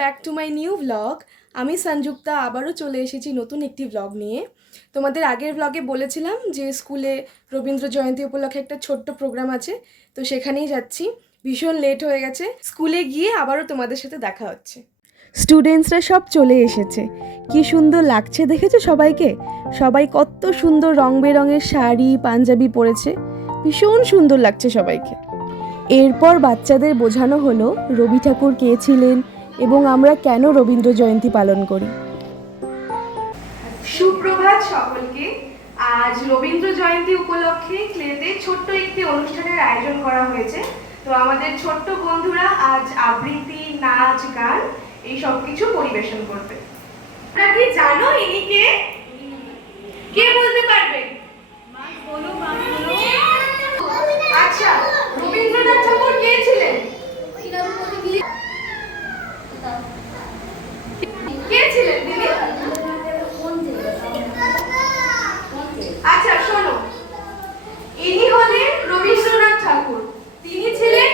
Back to my new vlog আমি সঞ্যুক্তা আবারও চলে এসেছি নতুন একটি ভ্লগ নিয়ে। তোমাদের আগের ভ্লগে বলেছিলাম যে স্কুলে রবীন্দ্র জয়ন্তী উপলক্ষে একটা ছোট্ট প্রোগ্রাম আছে, তো সেখানেই যাচ্ছি। ভীষণ লেট হয়ে গেছে। স্কুলে গিয়ে আবারও তোমাদের সাথে দেখা হচ্ছে। স্টুডেন্টসরা সব চলে এসেছে। কি সুন্দর লাগছে দেখেছ সবাইকে? সবাই কত সুন্দর রং বেরঙের শাড়ি, পাঞ্জাবি পরেছে। ভীষণ সুন্দর লাগছে সবাইকে। এরপর বাচ্চাদের বোঝানো হলো রবি ঠাকুর কে ছিলেন এবং আমরা কেন রবীন্দ্র জয়ন্তী পালন করি? সুপ্রভাত সকলকে। আজ রবীন্দ্র জয়ন্তী উপলক্ষে ক্লেতে ছোট্ট একটি অনুষ্ঠানের আয়োজন করা হয়েছে। তো আমাদের ছোট্ট বন্ধুরা আজ আবৃত্তি, নাচ, গান, এই সব কিছু পরিবেশন করবে। তোমরা কি জানো ইনি কে? কে বলতে পারবে আচ্ছা রবীন্দ্রনাথ ঠাকুর কে ছিলেন কে ছিলেন তিনি আচ্ছা শোনো ইনি হলেন রবীন্দ্রনাথ ঠাকুর তিনি ছিলেন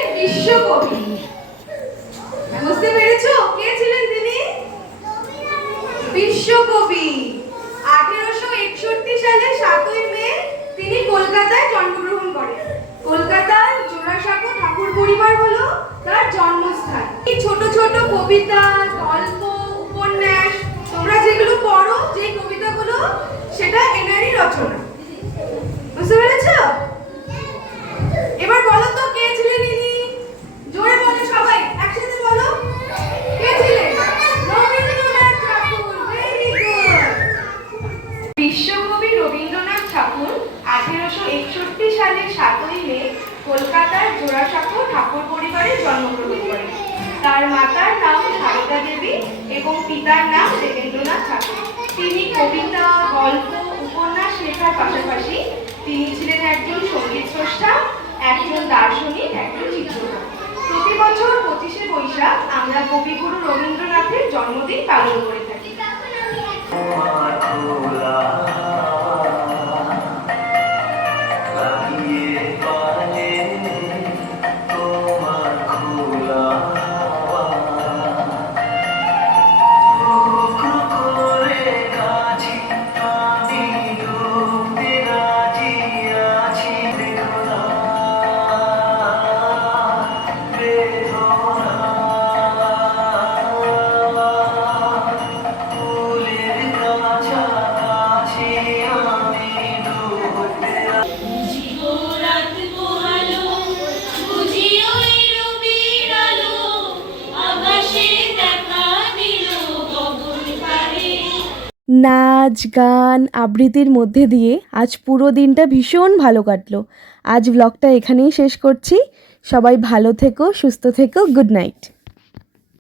তিনি? কলকাতায় জন্মগ্রহণ করেন। কলকাতার জোড়াসাঁকো ঠাকুর পরিবার হলো তার জন্মস্থান। ছোট ছোট কবিতা, গল্প, উপন্যাস, তোমরা যেগুলো পড়ো যে কবিতাগুলো, সেটা এনারই এবং পিতার নাম দেবেন্দ্রনাথ ঠাকুর। তিনি কবিতা, গল্প, উপন্যাস লেখার পাশাপাশি তিনি ছিলেন একজন সংগীত স্রষ্টা, একজন দার্শনিক নাচ, গান আবৃত্তির মধ্যে দিয়ে আজ পুরো দিনটা ভীষণ ভালো কাটলো। আজ ব্লগটা এখানেই শেষ করছি। সবাই ভালো থেকো, সুস্থ থেকো গুড নাইট